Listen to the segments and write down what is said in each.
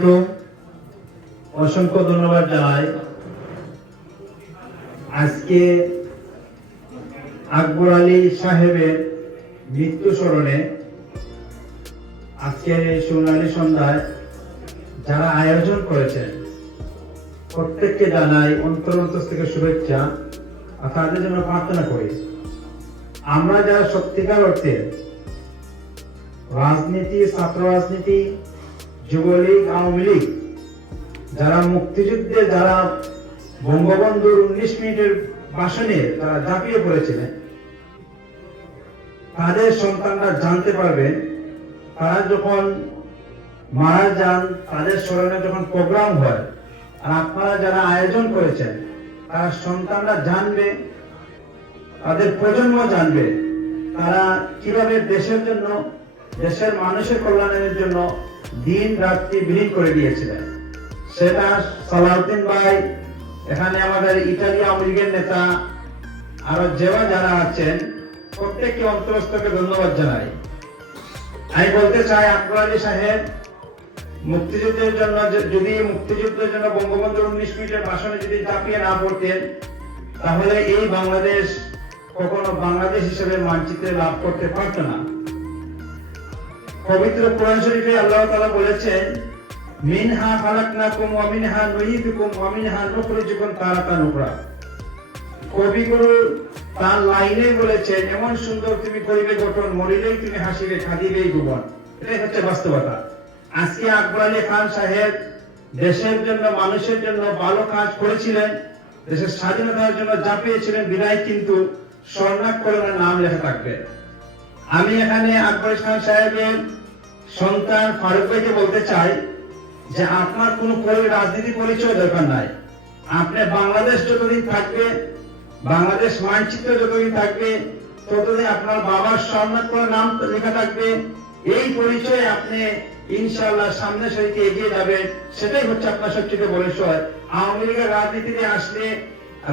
আলাইকুম। অসংখ্য ধন্যবাদ জানাই। আজকে আকবর আলী সাহেবের মৃত্যু স্মরণে আজকের এই সোনালী সন্ধ্যায় যারা আয়োজন করেছেন প্রত্যেককে জানাই অন্তর থেকে শুভেচ্ছা আর তাদের জন্য প্রার্থনা করি। আমরা যারা সত্যিকার অর্থে রাজনীতি, ছাত্র রাজনীতি, যুবলীগ, আওয়ামী লীগ, যারা মুক্তিযুদ্ধে, যারা বঙ্গবন্ধুর 19 মিনিটের ভাষণে তারা ঝাঁপিয়ে পড়েছিলেন, তাদের সন্তানরা জানতে পারবেন তারা যখন মারা যান, তাদের স্মরণে যখন প্রোগ্রাম হয়, আর আপনারা যারা আয়োজন করেছেন তারা সন্তানরা জানবে, তাদের প্রজন্ম জানবে তারা কিভাবে দেশের জন্য, দেশের মানুষের কল্যাণের জন্য দিন রাত্রি বিলীন করে দিয়েছিলেন। সেটা সালাউদ্দিন ভাই, এখানে আমাদের ইতালি আওয়ামী লীগের নেতা, আরো যারা আছেন প্রত্যেককে অন্তরস্থকে ধন্যবাদ জানাই। আমি বলতে চাই আকবর আলী সাহেব মুক্তিযুদ্ধের জন্য, যদি মুক্তিযুদ্ধের জন্য বঙ্গবন্ধুর 19 মিনিটের ভাষণে যদি ঝাঁপিয়ে না পড়তেন, তাহলে এই বাংলাদেশ কখনো বাংলাদেশ হিসেবে মানচিত্রে লাভ করতে পারত না। পবিত্র কোরআন শরীফে আল্লাহ তাআলা বলেছেন, মিনহা খালাকনাকুম ওয়া মিনহা নুঈদুকুম ওয়া মিনহা নুখরিজুকুম তারাতান উখরা। কবিগুরু তার লাইনে বলেছেন, এমন সুন্দর তুমি করিবে গঠন, মরিলেই তুমি হাসিবে, কাঁদিবেই ভুবন। এটাই হচ্ছে বাস্তবতা। আজকে আকবর আলী খান সাহেব দেশের জন্য, মানুষের জন্য ভালো কাজ করেছিলেন, দেশের স্বাধীনতার জন্য ঝাঁপিয়েছিলেন, বিদায় কিন্তু স্বর্ণাক্ষরে নাম লেখা থাকবে। আমি এখানে আকবর খান সাহেবের সন্তান ফারুক ভাইকে বলতে চাই যে আপনার কোনো রাজনীতি পরিচয় দরকার নাই। আপনি বাংলাদেশ যতদিন থাকবে, বাংলাদেশ মানচিত্র যতদিন থাকবে, ততদিন আপনার বাবার স্বর্ণাক্ষরে নাম লেখা থাকবে। এই পরিচয়ে আপনি ইনশাআল্লাহ সামনে সারিতে এগিয়ে যাবেন। সেটাই হচ্ছে আপনার সবচেয়ে বড় বিষয়। আওয়ামী লীগের রাজনীতিতে আসলে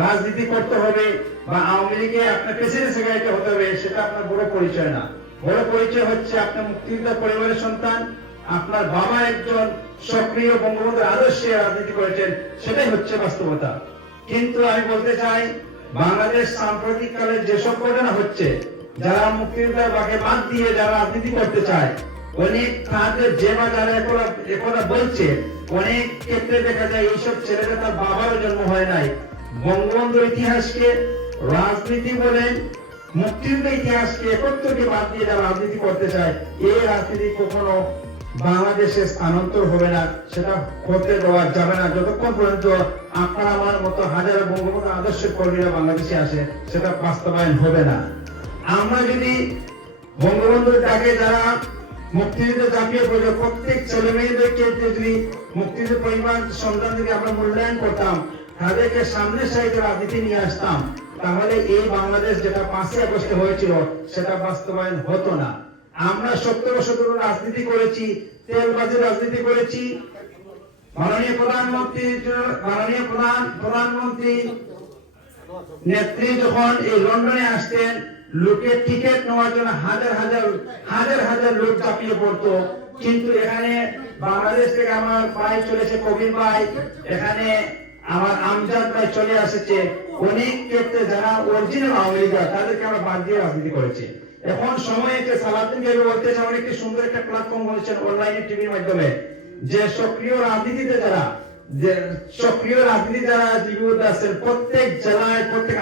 রাজনীতি করতে হবে বা আওয়ামী লীগে আপনার প্রেসিডেন্ট সেক্রেটারি হতে হবে, সেটা আপনার বড় পরিচয় না। বড় পরিচয় হচ্ছে আপনার মুক্তিযোদ্ধা পরিবারের সন্তান, আপনার বাবা একজন সক্রিয় বঙ্গবন্ধুর আদর্শে রাজনীতি করেছেন, সেটাই হচ্ছে বাস্তবতা। কিন্তু আমি বলতে চাই, বাংলাদেশ সাম্প্রতিক কালে যেসব ঘটনা হচ্ছে, যারা মুক্তিযোদ্ধার বাকে বাদ দিয়ে যারা রাজনীতি করতে চায়, অনেক তাদের যে বা যারা একথা বলছে, অনেক ক্ষেত্রে দেখা যায় এইসব ছেলেরা তার বাবারও জন্ম হয় নাই। বঙ্গবন্ধুর ইতিহাসকে রাজনীতি বলেন, মুক্তিযুদ্ধের ইতিহাসকে একত্রকে বাদ দিয়ে যারা রাজনীতি করতে চায়, এই রাজনীতি কখনো বাংলাদেশে স্থানান্তর হবে না, সেটা হতে দেওয়া যাবে না যতক্ষণ পর্যন্ত আপনার আমার মতো হাজারো বঙ্গবন্ধু আদর্শের কর্মীরা বাংলাদেশে আসে, সেটা বাস্তবায়ন হবে না। আমরা যদি বঙ্গবন্ধুর ডাকে যারা মুক্তিযুদ্ধে ঝাঁপিয়ে পড়ে প্রত্যেক ছেলে মেয়েদেরকে যদি মুক্তিযুদ্ধের পরিমাণ সন্তান যদি আমরা মূল্যায়ন করতাম, তাদেরকে সামনে সারিতে রাজনীতি নিয়ে আসতাম, তাহলে এই বাংলাদেশ যেটা 5ই আগস্টে হয়েছিল সেটা বাস্তবায়ন হতো না। আমরা 70 বছর ধরে রাজনীতি করেছি, তেলবাজির রাজনীতি করেছি। মাননীয় প্রধানমন্ত্রী নেত্রী যখন এই লন্ডনে আসতেন, লোকের টিকিট নেওয়ার জন্য হাজার হাজার লোক ঝাঁপিয়ে পড়তো। কিন্তু এখানে বাংলাদেশ থেকে আমার ভাই চলেছে, কবির ভাই, এখানে আমার আমজাদ ভাই চলে আসছে। অনেক ক্ষেত্রে যারা অরিজিনাল আওয়ামী লীগ তাদেরকে আমরা বাদ দিয়ে রাজনীতি করেছি। এখন সময় এসে সালাউদ্দিন ভাই বলতে চাই, অনেক সুন্দর একটা প্ল্যাটফর্ম হয়েছে অনলাইনে, টিভির মাধ্যমে, যে সক্রিয় রাজনীতিতে যারা জীবিত আছেন প্রত্যেক জেলায়, প্রত্যেক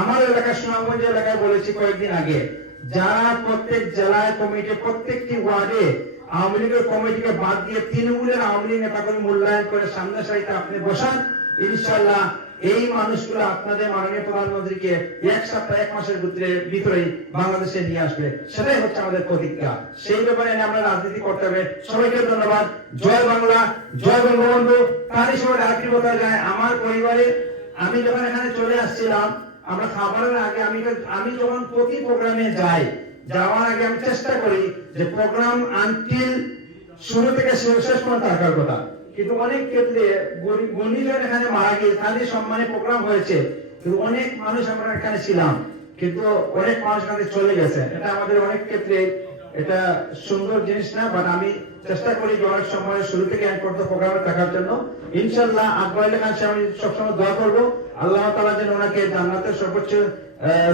আমার এলাকা সুনামগঞ্জ এলাকায় বলেছি কয়েকদিন আগে, যারা প্রত্যেক জেলায় কমিটি, প্রত্যেকটি ওয়ার্ডে আওয়ামী লীগের কমিটিকে বাদ দিয়ে তৃণমূলের আওয়ামী লীগ নেতাকর্মী মূল্যায়ন করে সামনে সারিতে আপনি বসান, ইনশাআল্লাহ এই মানুষগুলো আপনাদের মাননীয় প্রধানমন্ত্রীকে 1 সপ্তাহ 1 মাসের ভিতরেই বাংলাদেশে নিয়ে আসবে। সেটাই হচ্ছে আমাদের প্রতিজ্ঞা। সেই ব্যাপারে আমরা রাজনীতি করতে হবে। সবাইকে ধন্যবাদ। জয় বাংলা, জয় বঙ্গবন্ধু। তারই সময় আরেকটি কথা যায়, আমার পরিবারে আমি যখন এখানে চলে আসছিলাম, আমরা খাবারের আগে আমি যখন প্রতি প্রোগ্রামে যাই, যাওয়ার আগে আমি চেষ্টা করি যে প্রোগ্রাম আনটিল শুরু থেকে শেষ পর্যন্ত থাকার কথা। কিন্তু অনেক ক্ষেত্রে গণিজন এখানে মারা গিয়ে তাদের সম্মানে প্রোগ্রাম হয়েছে, কিন্তু অনেক মানুষ আমরা এখানে ছিলাম, কিন্তু অনেক মানুষ এখানে চলে গেছে। এটা আমাদের অনেক ক্ষেত্রে এটা সুন্দর জিনিস না, বাট আমি চেষ্টা করি যে অনেক সময় শুরু থেকে এন্ড পর্যন্ত প্রোগ্রামে থাকার জন্য। ইনশাআল্লাহ আকবর খান সাহেব আমি সবসময় দোয়া করবো আল্লাহ তাআলা যেন ওনাকে জান্নাতের সর্বোচ্চ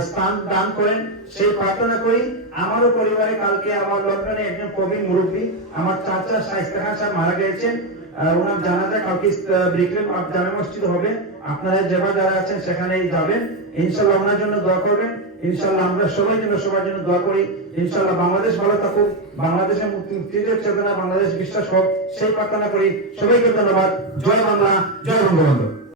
স্থান দান করেন, সেই প্রার্থনা করি। আমারও পরিবারে কালকে আমার লন্ডনে একজন প্রবীণ মুরব্বী আমার চাচা শাইস্তা খান সাহেব মারা গিয়েছেন। ওনার জানাজা কালকে ব্রিকলেন জামে মসজিদ হবে, আপনারা যারা আছেন সেখানেই যাবেন। ইনশাআল্লাহ ওনার জন্য দোয়া করবেন। ইনশাআল্লাহ আমরা সবাই যেন সবার জন্য দোয়া করি। ইনশাআল্লাহ বাংলাদেশ ভালো থাকুক, বাংলাদেশের মুক্তিযুদ্ধের চেতনা বাংলাদেশ বিশ্বাস হোক, সেই প্রার্থনা করি। সবাইকে ধন্যবাদ। জয় বাংলা, জয় বঙ্গবন্ধু।